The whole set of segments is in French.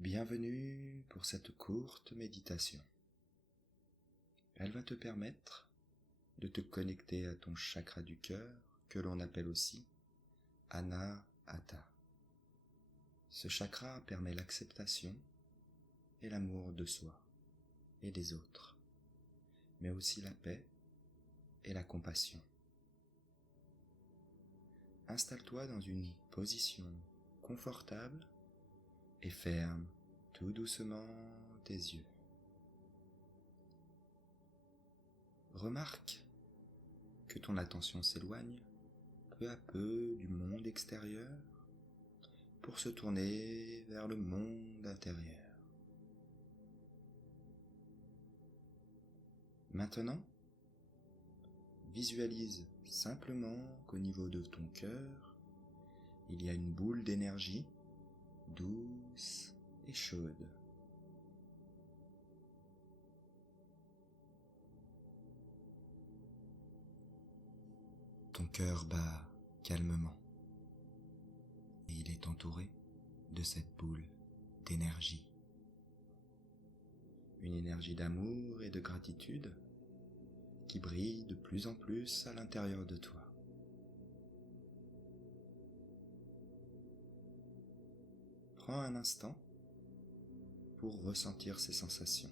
Bienvenue pour cette courte méditation. Elle va te permettre de te connecter à ton chakra du cœur, que l'on appelle aussi Anahata. Ce chakra permet l'acceptation et l'amour de soi et des autres, mais aussi la paix et la compassion. Installe-toi dans une position confortable et ferme tout doucement tes yeux. Remarque que ton attention s'éloigne peu à peu du monde extérieur pour se tourner vers le monde intérieur. Maintenant, visualise simplement qu'au niveau de ton cœur, il y a une boule d'énergie douce et chaude. Ton cœur bat calmement et il est entouré de cette boule d'énergie. Une énergie d'amour et de gratitude qui brille de plus en plus à l'intérieur de toi. Prends un instant pour ressentir ces sensations.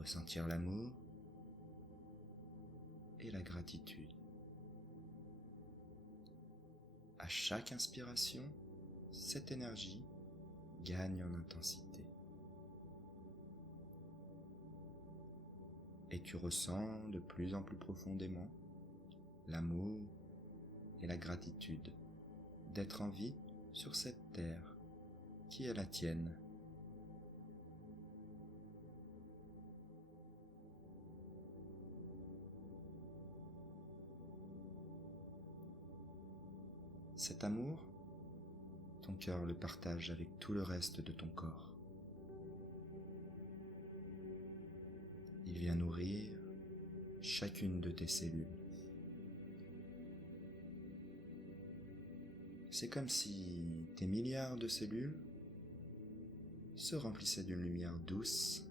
Ressentir l'amour et la gratitude. À chaque inspiration, cette énergie gagne en intensité. Et tu ressens de plus en plus profondément l'amour et la gratitude d'être en vie sur cette terre qui est la tienne. Cet amour, ton cœur le partage avec tout le reste de ton corps. Il vient nourrir chacune de tes cellules. C'est comme si tes milliards de cellules se remplissaient d'une lumière douce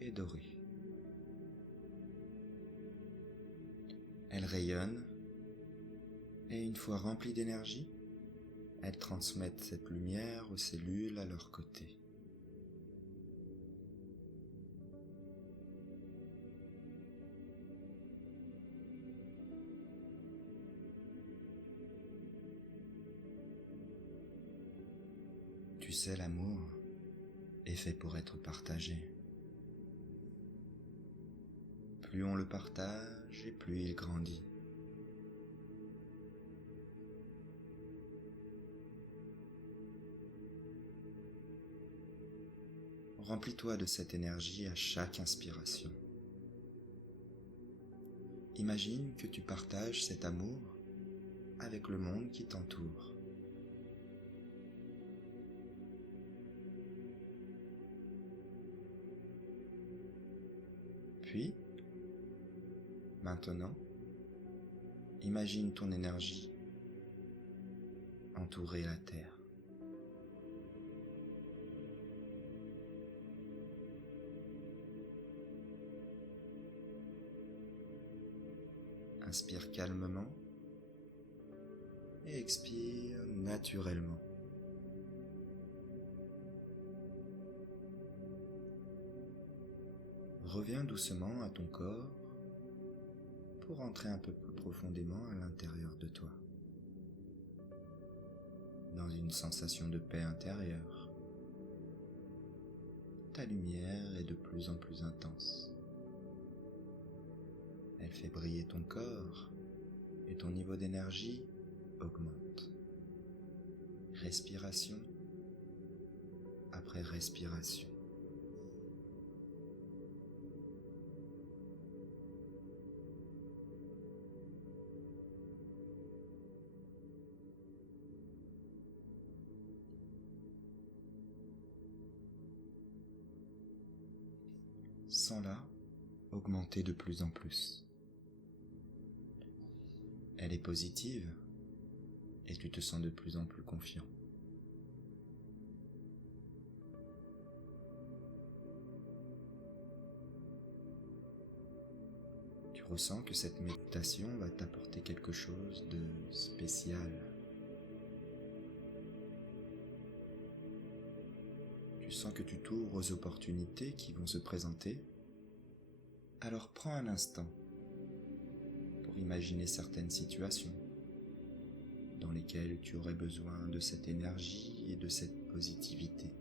et dorée. Elles rayonnent et une fois remplies d'énergie, elles transmettent cette lumière aux cellules à leur côté. Tu sais, l'amour est fait pour être partagé. Plus on le partage et plus il grandit. Remplis-toi de cette énergie à chaque inspiration. Imagine que tu partages cet amour avec le monde qui t'entoure. Puis, maintenant, imagine ton énergie entourer la Terre. Inspire calmement et expire naturellement. Reviens doucement à ton corps pour entrer un peu plus profondément à l'intérieur de toi, dans une sensation de paix intérieure. Ta lumière est de plus en plus intense. Elle fait briller ton corps et ton niveau d'énergie augmente. Respiration après respiration. Sens-la augmenter de plus en plus. Elle est positive et tu te sens de plus en plus confiant. Tu ressens que cette méditation va t'apporter quelque chose de spécial. Tu sens que tu t'ouvres aux opportunités qui vont se présenter. Alors prends un instant pour imaginer certaines situations dans lesquelles tu aurais besoin de cette énergie et de cette positivité.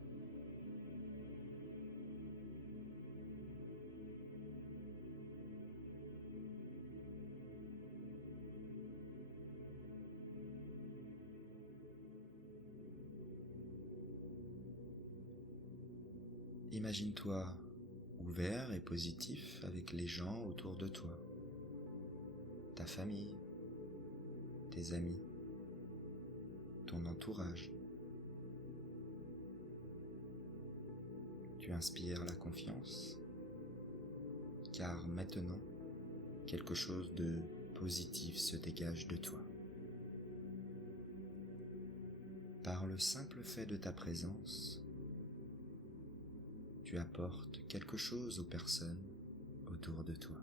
Imagine-toi ouvert et positif avec les gens autour de toi, ta famille, tes amis, ton entourage. Tu inspires la confiance, car maintenant, quelque chose de positif se dégage de toi. Par le simple fait de ta présence, tu apportes quelque chose aux personnes autour de toi.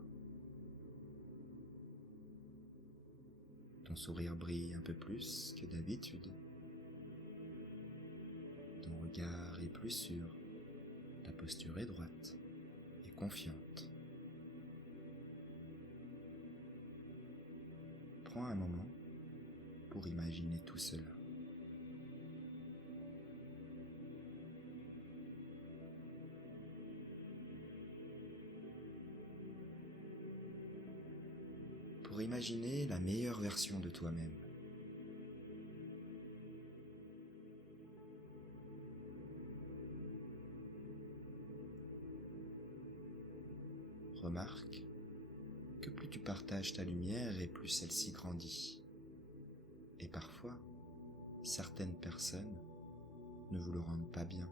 Ton sourire brille un peu plus que d'habitude. Ton regard est plus sûr, ta posture est droite et confiante. Prends un moment pour imaginer tout cela. Pour imaginer la meilleure version de toi-même. Remarque que plus tu partages ta lumière et plus celle-ci grandit. Et parfois, certaines personnes ne vous le rendent pas bien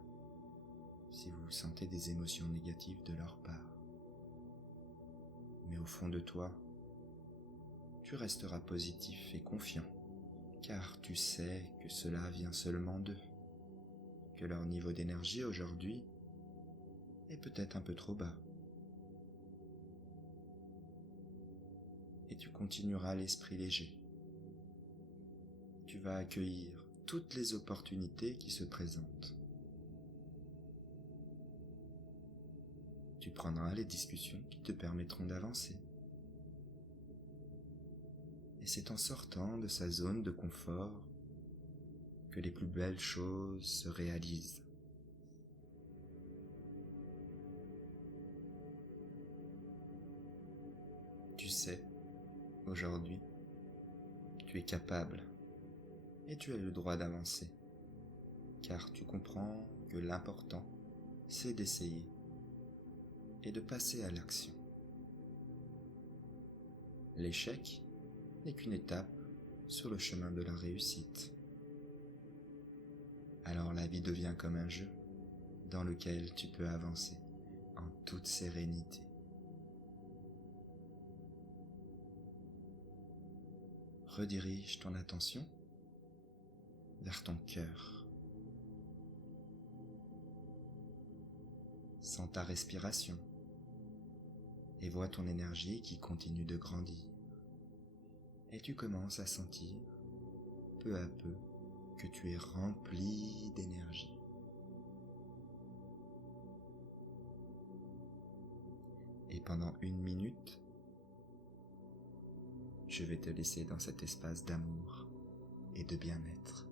si vous sentez des émotions négatives de leur part. Mais au fond de toi, tu resteras positif et confiant, car tu sais que cela vient seulement d'eux, que leur niveau d'énergie aujourd'hui est peut-être un peu trop bas. Et tu continueras l'esprit léger. Tu vas accueillir toutes les opportunités qui se présentent. Tu prendras les discussions qui te permettront d'avancer. Et c'est en sortant de sa zone de confort que les plus belles choses se réalisent. Tu sais, aujourd'hui, tu es capable et tu as le droit d'avancer, car tu comprends que l'important, c'est d'essayer et de passer à l'action. L'échec n'est qu'une étape sur le chemin de la réussite. Alors la vie devient comme un jeu dans lequel tu peux avancer en toute sérénité. Redirige ton attention vers ton cœur. Sens ta respiration et vois ton énergie qui continue de grandir. Et tu commences à sentir, peu à peu, que tu es rempli d'énergie. Et pendant 1 minute, je vais te laisser dans cet espace d'amour et de bien-être.